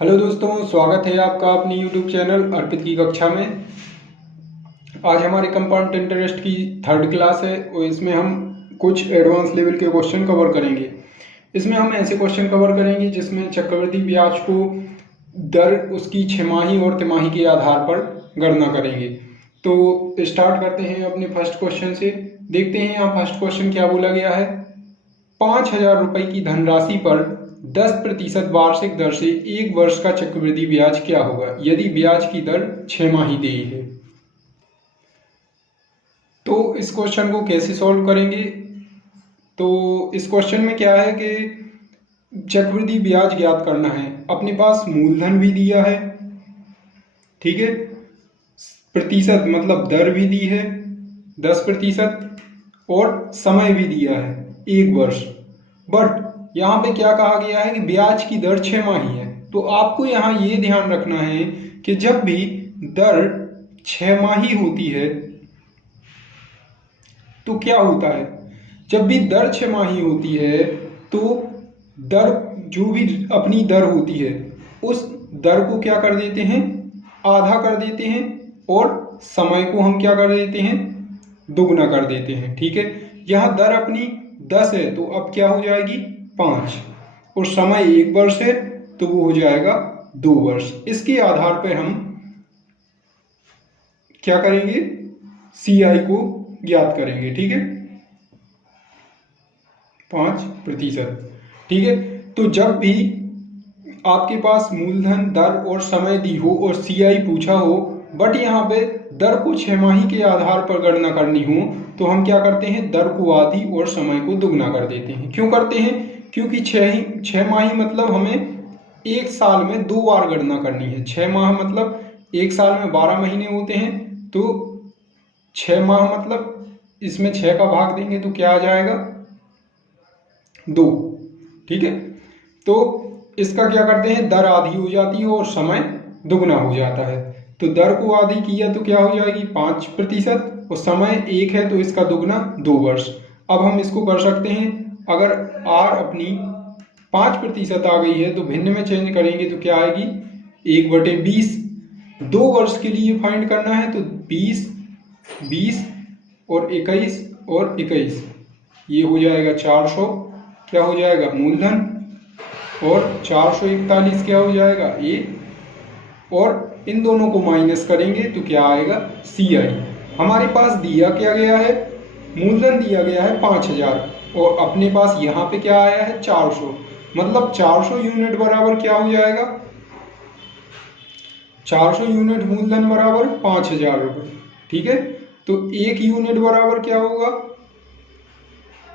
Hello दोस्तों, स्वागत है आपका अपनी यूट्यूब चैनल अर्पित की कक्षा में। आज हमारे कंपाउंड इंटरेस्ट की थर्ड क्लास है और इसमें हम कुछ एडवांस लेवल के क्वेश्चन कवर करेंगे। इसमें हम ऐसे क्वेश्चन कवर करेंगे जिसमें चक्रवृद्धि ब्याज को दर उसकी छमाही और तिमाही के आधार पर गणना करेंगे। तो स्टार्ट करते हैं अपने फर्स्ट क्वेश्चन से। देखते हैं यहाँ फर्स्ट क्वेश्चन क्या बोला गया है। 5,000 रुपये की धनराशि पर 10% वार्षिक दर से 1 वर्ष का चक्रवृद्धि ब्याज क्या होगा यदि ब्याज की दर 6 माही देयी है। तो इस क्वेश्चन को कैसे सॉल्व करेंगे। तो इस क्वेश्चन में क्या है कि चक्रवृद्धि ब्याज ज्ञात करना है। अपने पास मूलधन भी दिया है, ठीक है, प्रतिशत मतलब दर भी दी है 10% और समय भी दिया है 1 वर्ष। बट यहाँ पे क्या कहा गया है कि ब्याज की दर 6 माही है। तो आपको यहाँ ये ध्यान रखना है कि जब भी दर 6 माही होती है तो क्या होता है, जब भी दर 6 माही होती है तो दर जो भी अपनी दर होती है उस दर को क्या कर देते हैं, आधा कर देते हैं और समय को हम क्या कर देते हैं, दुगना कर देते हैं। ठीक है, यहाँ दर अपनी 10 है तो अब क्या हो जाएगी 5 और समय 1 वर्ष है तो वो हो जाएगा 2 वर्ष। इसके आधार पर हम क्या करेंगे, CI को ज्ञात करेंगे। ठीक है, 5%। ठीक है, तो जब भी आपके पास मूलधन दर और समय दी हो और CI पूछा हो बट यहाँ पे दर को 6 माही के आधार पर गणना करनी हो तो हम क्या करते हैं, दर को आधी और समय को दुगना कर देते हैं। क्यों करते हैं, क्योंकि 6 माही मतलब हमें 1 साल में 2 बार गणना करनी है। 6 माह मतलब 1 साल में 12 महीने होते हैं तो 6 माह मतलब इसमें 6 का भाग देंगे तो क्या आ जाएगा 2। ठीक है, तो इसका क्या करते हैं, दर आधी हो जाती है और समय दुगना हो जाता है। तो दर को आधी किया तो क्या हो जाएगी 5% और समय 1 है तो इसका दुगना 2 वर्ष। अब हम इसको कर सकते हैं, अगर R अपनी 5% आ गई है तो भिन्न में चेंज करेंगे तो क्या आएगी 1/20। 2 वर्ष के लिए फाइंड करना है तो 20 20 और 21 और 21 ये हो जाएगा 400, क्या हो जाएगा मूलधन, और 441 क्या हो जाएगा A, और इन दोनों को माइनस करेंगे तो क्या आएगा CI। हमारे पास दिया क्या गया है, मूलधन दिया गया है 5,000 और अपने पास यहाँ पे क्या आया है 400, मतलब 400 यूनिट बराबर क्या हो जाएगा, 400 यूनिट मूलधन बराबर 5,000 रुपये। ठीक है, तो 1 यूनिट बराबर क्या होगा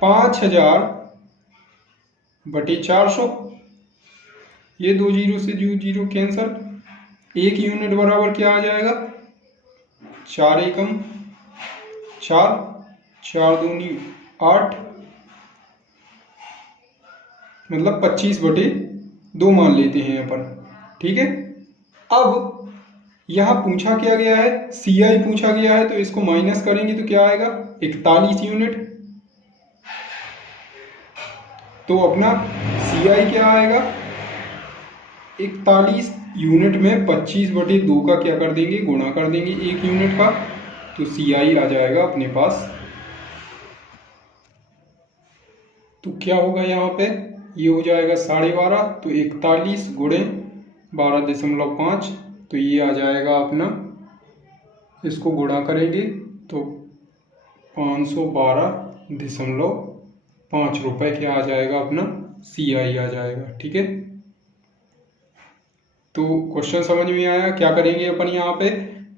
5,000/400, ये 2 जीरो से 0 कैंसल। 1 यूनिट बराबर क्या आ जाएगा 4 एकम 4, 4 दूनी 8 मतलब 25/2 मान लेते हैं अपन। ठीक है, अब यहाँ पूछा क्या गया है, CI पूछा गया है तो इसको माइनस करेंगे तो क्या आएगा 41 यूनिट। तो अपना CI क्या आएगा 41 यूनिट में 25/2 का क्या कर देंगे, गुणा कर देंगे 1 यूनिट का, तो CI आ जाएगा अपने पास। तो क्या होगा यहाँ पे, ये हो जाएगा 12.5, तो 41 गुणे 12.5 तो ये आ जाएगा अपना, इसको गुणा करेंगे तो 512.5 रुपये क्या आ जाएगा अपना CI आ जाएगा। ठीक है, तो क्वेश्चन समझ में आया। क्या करेंगे अपन यहाँ पे,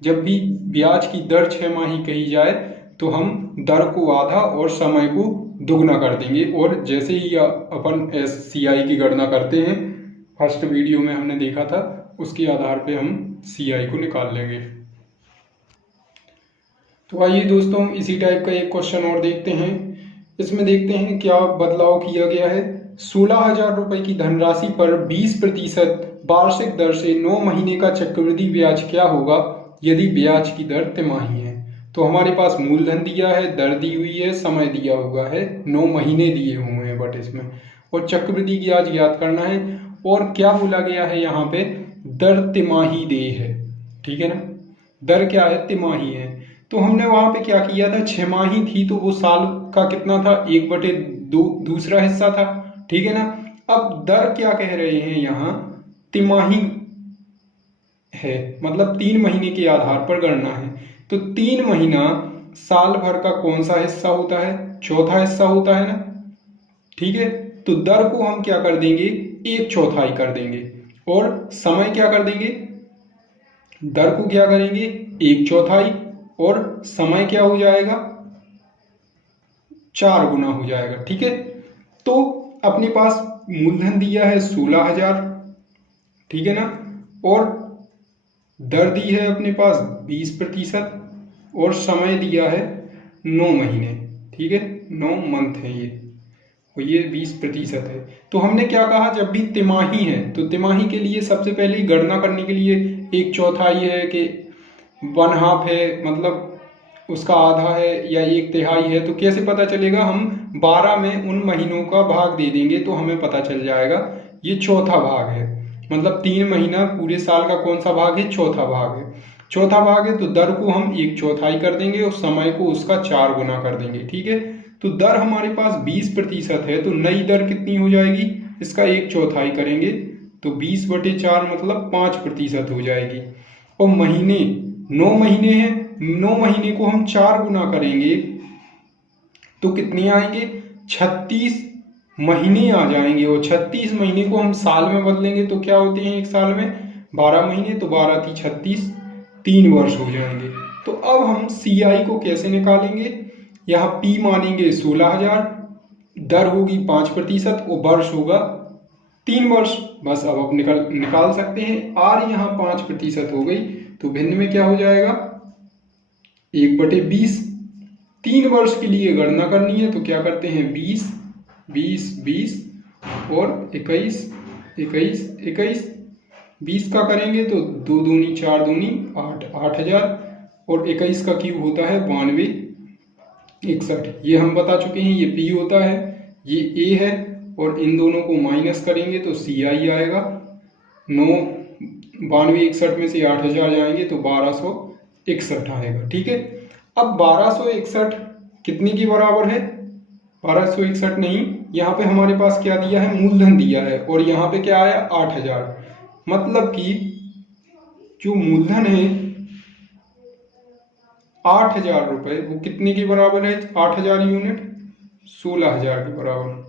जब भी ब्याज की दर 6 माही कही जाए तो हम दर को आधा और समय को दुगना कर देंगे और जैसे ही अपन CI की गणना करते हैं, फर्स्ट वीडियो में हमने देखा था, उसके आधार पे हम CI को निकाल लेंगे। तो आइए दोस्तों इसी टाइप का एक क्वेश्चन और देखते हैं। इसमें देखते हैं क्या बदलाव किया गया है। 16,000 रुपये की धनराशि पर 20% वार्षिक दर से 9 महीने का चक्रवृद्धि ब्याज क्या होगा यदि ब्याज की दर तिमाही है। तो हमारे पास मूलधन दिया है, दर दी हुई है, समय दिया हुआ है, 9 महीने दिए हुए हैं बट इसमें, और चक्रवृद्धि ब्याज ज्ञात करना है। और क्या बोला गया है यहाँ पे, दर तिमाही देय है, ठीक है ना। दर क्या है, तिमाही है। तो हमने वहां पे क्या किया था, छमाही थी तो वो साल का कितना था, 1/2 दूसरा हिस्सा था, ठीक है ना। अब दर क्या कह रहे हैं यहाँ, तिमाही है, मतलब 3 महीने के आधार पर गणना है। तो 3 महीना साल भर का कौन सा हिस्सा होता है, चौथा हिस्सा होता है ना, ठीक है। तो दर को हम क्या कर देंगे, 1/4 कर देंगे, और समय क्या कर देंगे, दर को क्या करेंगे 1/4, और समय क्या हो जाएगा, 4 गुना हो जाएगा, ठीक है। तो अपने पास मूलधन दिया है 16,000, ठीक है ना, और दर दी है अपने पास 20%, और समय दिया है 9 महीने, ठीक है, 9 मंथ है ये, और ये 20% है। तो हमने क्या कहा, जब भी तिमाही है तो तिमाही के लिए सबसे पहले गणना करने के लिए 1/4 है कि 1/2 है, मतलब उसका आधा है, या 1/3 है। तो कैसे पता चलेगा, हम 12 में उन महीनों का भाग दे देंगे तो हमें पता चल जाएगा ये चौथा भाग है, मतलब 3 महीना पूरे साल का कौन सा भाग है, चौथा भाग है। चौथा भाग है तो दर को हम 1/4 कर देंगे और समय को उसका 4 गुना कर देंगे, ठीक है। तो दर हमारे पास 20% है, तो नई दर कितनी हो जाएगी, इसका 1/4 करेंगे तो 20/4 मतलब 5% हो जाएगी। और महीने 9 महीने हैं, 9 महीने को हम 4 गुना करेंगे तो कितने आएंगे, 36 महीने आ जाएंगे। और 36 महीने को हम साल में बदलेंगे तो क्या होते हैं एक साल में, 12 महीने, तो 12 × 36 3 वर्ष हो जाएंगे। तो अब हम CI को कैसे निकालेंगे, यहाँ P मानेंगे 16,000, दर होगी 5% और वर्ष होगा 3 वर्ष। बस अब आप निकाल सकते हैं। R यहाँ 5% हो गई, तो भिन्न में क्या हो जाएगा, 1/20। 3 वर्ष के लिए गणना करनी है तो क्या करते हैं, 20 20 20 और 21 21 21, 20 का करेंगे तो 2 दूनी 4 दूनी 8, 8,000, और 21 का क्यूब होता है 92 61। ये हम बता चुके हैं, ये P होता है, ये A है, और इन दोनों को माइनस करेंगे तो CI आएगा। 9 92 61 में से 8,000 जाएंगे तो 1261 आएगा, ठीक है। अब 1261 कितने के बराबर है, 1261 नहीं, यहाँ पे हमारे पास क्या दिया है, मूलधन दिया है, और यहाँ पे क्या आया 8,000, मतलब कि जो मूलधन है 8,000 रुपए, वो कितने के बराबर है, 8,000 यूनिट 16,000 के बराबर।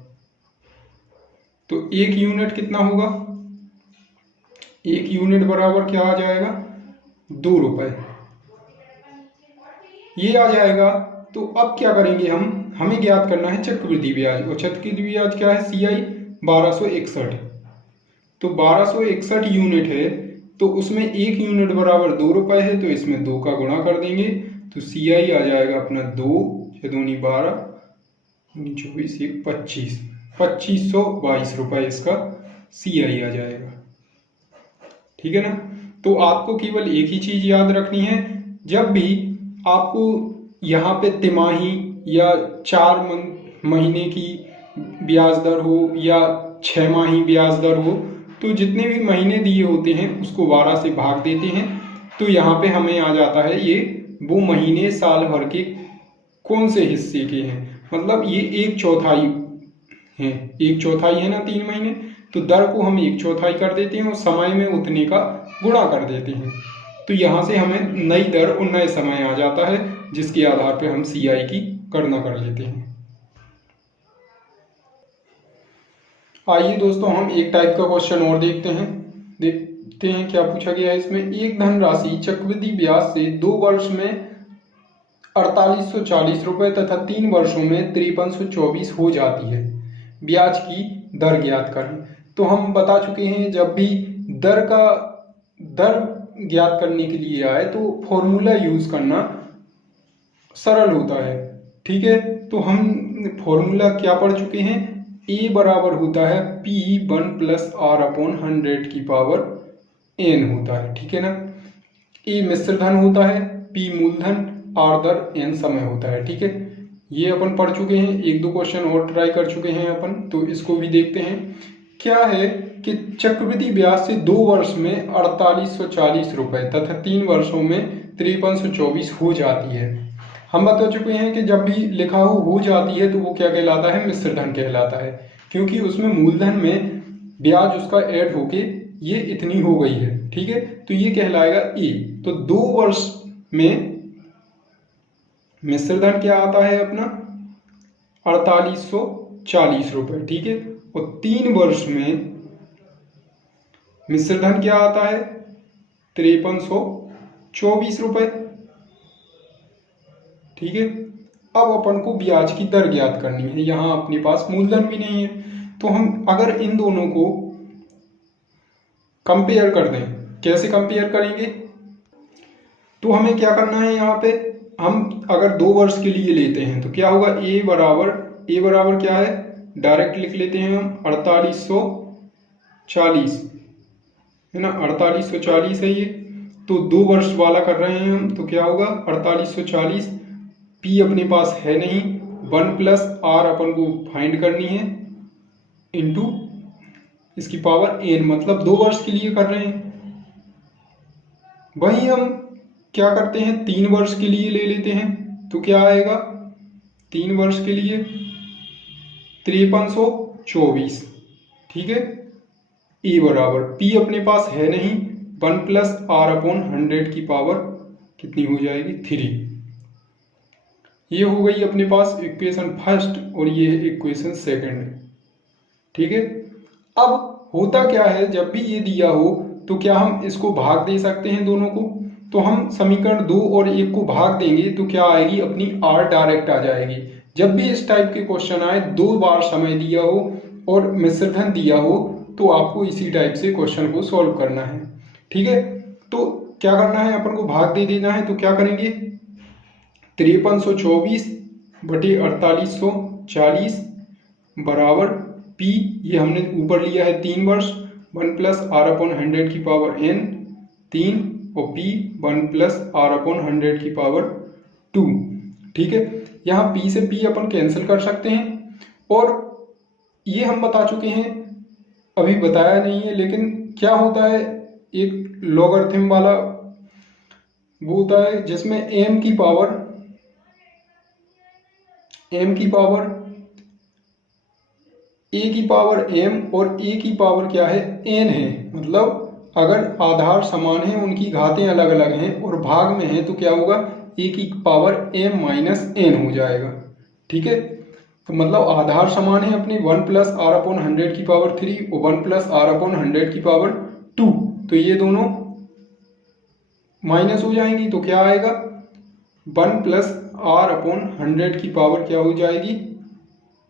तो 1 यूनिट कितना होगा, 1 यूनिट बराबर क्या आ जाएगा, 2 रुपए, ये आ जाएगा। तो अब क्या करेंगे, हमें ज्ञात करना है चक्रवृद्धि ब्याज, और चक्रवृद्धि ब्याज क्या है, CI 1261। तो 1261 यूनिट है, तो उसमें 1 यूनिट बराबर 2 रुपए है, तो इसमें 2 का गुणा कर देंगे तो CI आ जाएगा अपना 2 × 2 = 12 24 1 25, 2522 रुपए इसका CI आ जाएगा, ठीक है ना। तो आपको केवल एक ही चीज याद रखनी है, जब भी आपको यहाँ पे तिमाही या 4 महीने की ब्याज दर हो या 6 माही ब्याज दर हो, तो जितने भी महीने दिए होते हैं उसको 12 से भाग देते हैं, तो यहाँ पे हमें आ जाता है ये वो महीने साल भर के कौन से हिस्से के हैं, मतलब ये 1/4 है, 1/4 है ना 3 महीने, तो दर को हम 1/4 कर देते हैं और समय में उतने का गुणा कर देते हैं। तो यहाँ से हमें नई दर और नए समय आ जाता है, जिसके आधार पर हम CI की गणना कर लेते हैं। आइए दोस्तों, हम एक टाइप का क्वेश्चन और देखते हैं क्या पूछा गया है इसमें। एक धनराशि चक्रवृद्धि ब्याज से 2 वर्ष में 4840 रुपए तथा 3 वर्षों में 5324 हो जाती है, ब्याज की दर ज्ञात करें। तो हम बता चुके हैं, जब भी दर ज्ञात करने के लिए आए तो फॉर्मूला यूज करना सरल होता है, ठीक है। तो हम फॉर्मूला क्या पढ़ चुके हैं, A बराबर होता है P1 + R/100 की पावर n होता है, ठीक है ना। A मिश्र धन होता है, P मूलधन, R दर, n समय होता है, ठीक है। ये अपन पढ़ चुके हैं, 1-2 क्वेश्चन और ट्राई कर चुके हैं अपन, तो इसको भी देखते हैं। क्या है कि चक्रवृद्धि ब्याज से 2 वर्ष में 4840 रुपये तथा 3 वर्षों में 5324 हो जाती है। हम बता चुके हैं कि जब भी लिखा हो जाती है तो वो क्या कहलाता है, मिश्र धन कहलाता है, क्योंकि उसमें मूलधन में ब्याज उसका ऐड होके ये इतनी हो गई है। ठीक है, तो ये कहलाएगा ए। तो 2 वर्ष में मिश्र धन क्या आता है अपना 4840 रुपये। ठीक है, और 3 वर्ष में मिश्र धन क्या आता है 5324 रुपये। ठीक है, अब अपन को ब्याज की दर ज्ञात करनी है। यहां अपने पास मूलधन भी नहीं है, तो हम अगर इन दोनों को कंपेयर कर दें, कैसे कंपेयर करेंगे, तो हमें क्या करना है, यहाँ पे हम अगर 2 वर्ष के लिए लेते हैं तो क्या होगा, ए बराबर क्या है, डायरेक्ट लिख लेते हैं हम 4840 है ना, 4840 है ये। तो 2 वर्ष वाला कर रहे हैं हम, तो क्या होगा 4840, पी अपने पास है नहीं, 1 प्लस आर अपन को फाइंड करनी है इंटू इसकी पावर n, मतलब 2 वर्ष के लिए कर रहे हैं। वही हम क्या करते हैं 3 वर्ष के लिए ले लेते हैं, तो क्या आएगा 3 वर्ष के लिए 5324। ठीक है, ए बराबर पी अपने पास है नहीं, 1 प्लस आर अपॉन 100 की पावर कितनी हो जाएगी 3। ये हो गई अपने पास इक्वेशन फर्स्ट और ये है इक्वेशन सेकंड। ठीक है, अब होता क्या है, जब भी ये दिया हो तो क्या हम इसको भाग दे सकते हैं दोनों को, तो हम समीकरण 2 और 1 को भाग देंगे तो क्या आएगी अपनी r डायरेक्ट आ जाएगी। जब भी इस टाइप के क्वेश्चन आए, 2 बार समय दिया हो और मिश्र धन दिया हो, तो आपको इसी टाइप से क्वेश्चन को सॉल्व करना है। ठीक है, तो क्या करना है, अपन को भाग दे देना है, तो क्या करेंगे 5324 बटे 4840 बराबर पी, ये हमने ऊपर लिया है 3 वर्ष, 1 प्लस आर अपॉन 100 की पावर n 3, और p 1 प्लस आर अपॉन 100 की पावर 2। ठीक है, यहाँ p से p अपन कैंसिल कर सकते हैं, और ये हम बता चुके हैं, अभी बताया नहीं है, लेकिन क्या होता है एक लॉगरिथम वाला वो होता है जिसमें m की पावर a की पावर m और a की पावर क्या है n है। मतलब अगर आधार समान है, उनकी घातें अलग अलग हैं और भाग में है, तो क्या होगा a की पावर m माइनस n हो जाएगा। ठीक है, तो मतलब आधार समान है अपने 1 प्लस आर अपॉन 100 की पावर 3 और 1 प्लस आर अपॉन 100 की पावर 2, तो ये दोनों माइनस हो जाएंगी, तो क्या आएगा 1 प्लस आर अपॉन 100 की पावर क्या हो जाएगी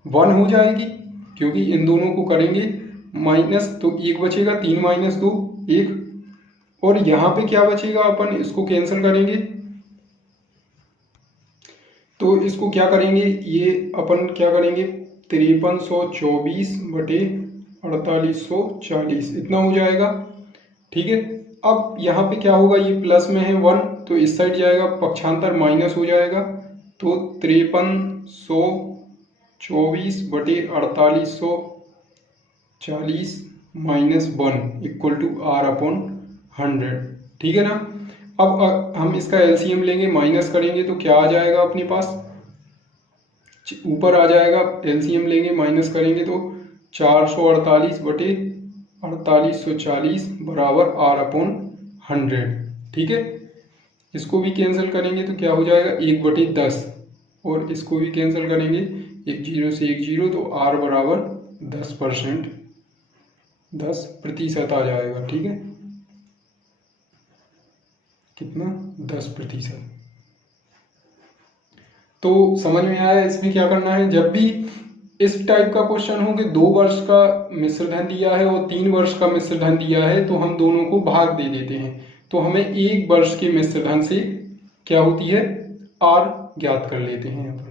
1 हो जाएगी, क्योंकि इन दोनों को करेंगे माइनस, तो 1 बचेगा, 3 माइनस 2 1, और यहाँ पे क्या बचेगा, अपन इसको कैंसिल करेंगे, तो इसको क्या करेंगे, ये अपन क्या करेंगे 5324 बटे 4840 इतना हो जाएगा। ठीक है, अब यहाँ पे क्या होगा, ये प्लस में है 1, तो इस साइड जाएगा, पक्षांतर माइनस हो जाएगा, तो 5324 बटे 4840 minus 1 equal to R upon 100। ठीक है ना, अब हम इसका एलसीएम लेंगे, माइनस करेंगे तो क्या आ जाएगा अपने पास, ऊपर आ जाएगा, एलसीएम लेंगे माइनस करेंगे तो 448 बटे 4840 बराबर आर अपॉन 100। ठीक है, इसको भी कैंसिल करेंगे तो क्या हो जाएगा 1 बटे 10, और इसको भी कैंसिल करेंगे, 1 0 से 1 0, तो आर बराबर 10% आ जाएगा। ठीक है, कितना 10%। तो समझ में आया इसमें क्या करना है, जब भी इस टाइप का क्वेश्चन हो कि 2 वर्ष का मिश्र धन दिया है और 3 वर्ष का मिश्र धन दिया है, तो हम दोनों को भाग दे देते हैं, तो हमें 1 वर्ष के मिश्र धन से क्या होती है आर ज्ञात कर लेते हैं अपन।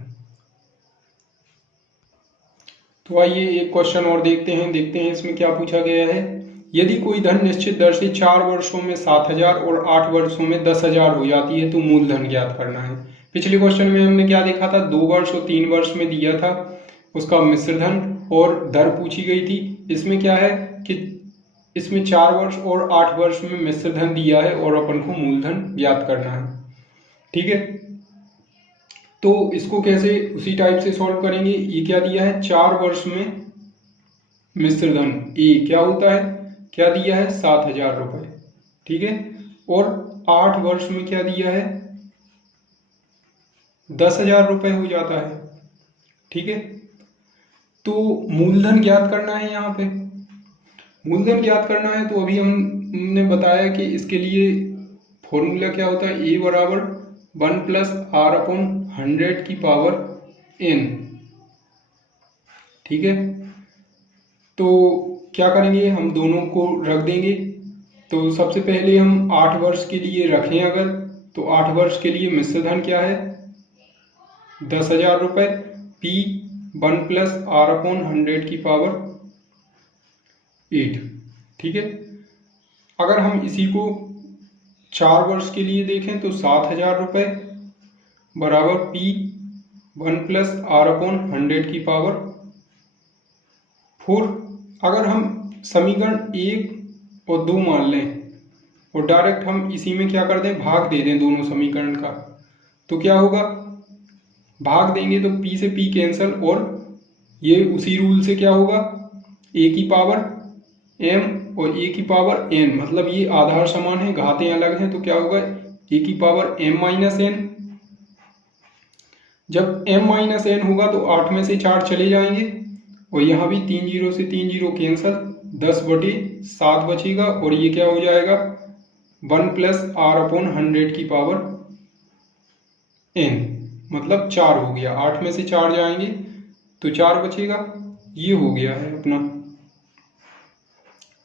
तो आइए एक क्वेश्चन और देखते हैं इसमें क्या पूछा गया है। यदि कोई धन निश्चित दर से 4 वर्षों में 7000 और 8 वर्षों में 10000 हो जाती है तो मूलधन ज्ञात करना है। पिछले क्वेश्चन में हमने क्या देखा था, 2 वर्ष और 3 वर्ष में दिया था उसका मिश्र धन और दर पूछी गई थी। इसमें क्या है कि इसमें 4 वर्ष और 8 वर्ष में मिश्र धन दिया है और अपन को मूलधन ज्ञात करना है। ठीक है, तो इसको कैसे उसी टाइप से सॉल्व करेंगे। ये क्या दिया है, 4 वर्ष में मिश्र धन ए क्या होता है, क्या दिया है 7,000 रुपये। ठीक है, और 8 वर्ष में क्या दिया है 10,000 रुपये हो जाता है। ठीक है, तो मूलधन ज्ञात करना है। यहाँ पे मूलधन ज्ञात करना है तो अभी हमने बताया कि इसके लिए फॉर्मूला क्या होता है, ए बराबर 1 प्लस आर अपॉन 100 की पावर n। ठीक है, तो क्या करेंगे, हम दोनों को रख देंगे। तो सबसे पहले हम 8 वर्ष के लिए रखें अगर, तो 8 वर्ष के लिए मिश्र धन क्या है 10,000 रुपये, P 1 प्लस आर अपॉन 100 की पावर 8। ठीक है, अगर हम इसी को 4 वर्ष के लिए देखें तो 7,000 रुपये बराबर P 1 प्लस आर अपॉन 100 की पावर 4। अगर हम समीकरण 1 और 2 मान लें और डायरेक्ट हम इसी में क्या कर दें, भाग दे दें दोनों समीकरण का, तो क्या होगा, भाग देंगे तो P से P कैंसल और ये उसी रूल से क्या होगा, a की पावर m और a की पावर n, मतलब ये आधार समान है घातें अलग हैं, तो क्या होगा a की पावर m माइनस n। जब m माइनस n होगा तो 8 में से 4 चले जाएंगे और यहाँ भी 3 जीरो से 3 जीरो कैंसल, 10/7 बचेगा और ये क्या हो जाएगा 1 प्लस आर अपॉन 100 की पावर n, मतलब 4 हो गया। 8 में से 4 जाएंगे तो 4 बचेगा। ये हो गया है अपना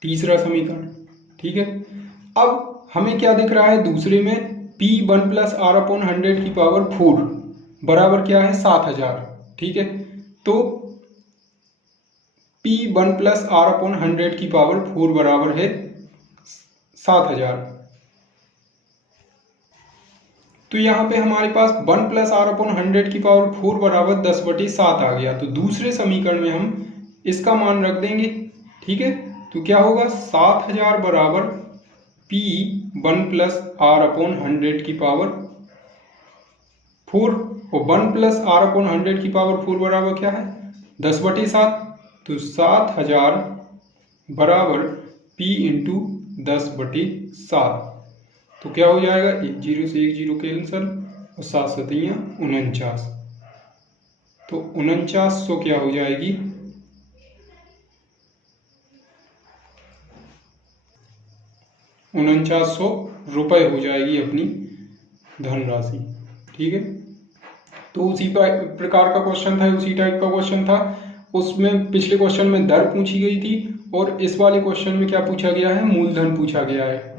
तीसरा समीकरण। ठीक है, अब हमें क्या दिख रहा है दूसरे में, P 1 प्लस आर अपॉन 100 की पावर 4 बराबर क्या है 7,000। ठीक है, तो P 1 प्लस आर अपॉन 100 की पावर 4 बराबर है 7,000। तो यहाँ पे हमारे पास 1 प्लस आर अपॉन 100 की पावर 4 बराबर 10/7 आ गया। तो दूसरे समीकरण में हम इसका मान रख देंगे। ठीक है, तो क्या होगा 7,000 बराबर P 1 प्लस आर अपॉन 100 की पावर 4 और 1 प्लस आर अपॉन 100 की पावर 4 बराबर क्या है 10/7। तो 7,000 बराबर P इंटू 10/7। तो क्या हो जाएगा, 1 जीरो से 1 जीरो कैंसल और 7 सतैया 49। तो 4900 क्या हो जाएगी 4900 रुपये हो जाएगी अपनी धनराशि। ठीक है, तो उसी प्रकार का क्वेश्चन था, उसी टाइप का क्वेश्चन था। उसमें पिछले क्वेश्चन में दर पूछी गई थी और इस वाले क्वेश्चन में क्या पूछा गया है, मूलधन पूछा गया है।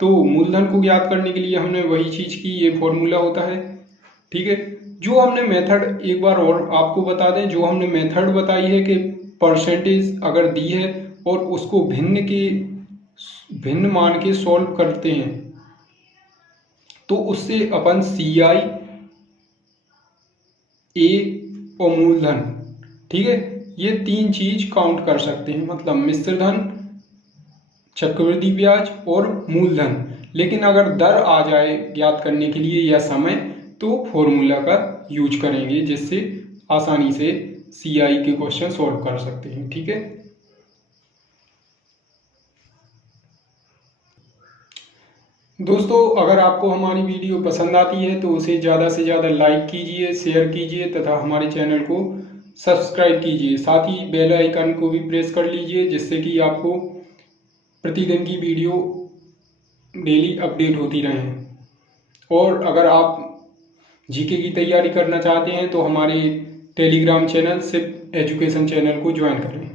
तो मूलधन को ज्ञात करने के लिए हमने वही चीज की, ये फॉर्मूला होता है। ठीक है, जो हमने मेथड एक बार और आपको बता दें, जो हमने मेथड बताई है कि परसेंटेज अगर दी है और उसको भिन्न मान के सॉल्व करते हैं तो उससे अपन CI, A और मूलधन, ठीक है, ये 3 चीज काउंट कर सकते हैं, मतलब मिश्र धन, चक्रवृद्धि ब्याज और मूलधन। लेकिन अगर दर आ जाए ज्ञात करने के लिए या समय, तो फॉर्मूला का यूज करेंगे, जिससे आसानी से CI के क्वेश्चन सॉल्व कर सकते हैं। ठीक है, दोस्तों अगर आपको हमारी वीडियो पसंद आती है तो उसे ज़्यादा से ज़्यादा लाइक कीजिए, शेयर कीजिए तथा हमारे चैनल को सब्सक्राइब कीजिए। साथ ही बेल आइकन को भी प्रेस कर लीजिए, जिससे कि आपको प्रतिदिन की वीडियो डेली अपडेट होती रहे। और अगर आप जीके की तैयारी करना चाहते हैं तो हमारे टेलीग्राम चैनल सिर्फ एजुकेशन चैनल को ज्वाइन करें।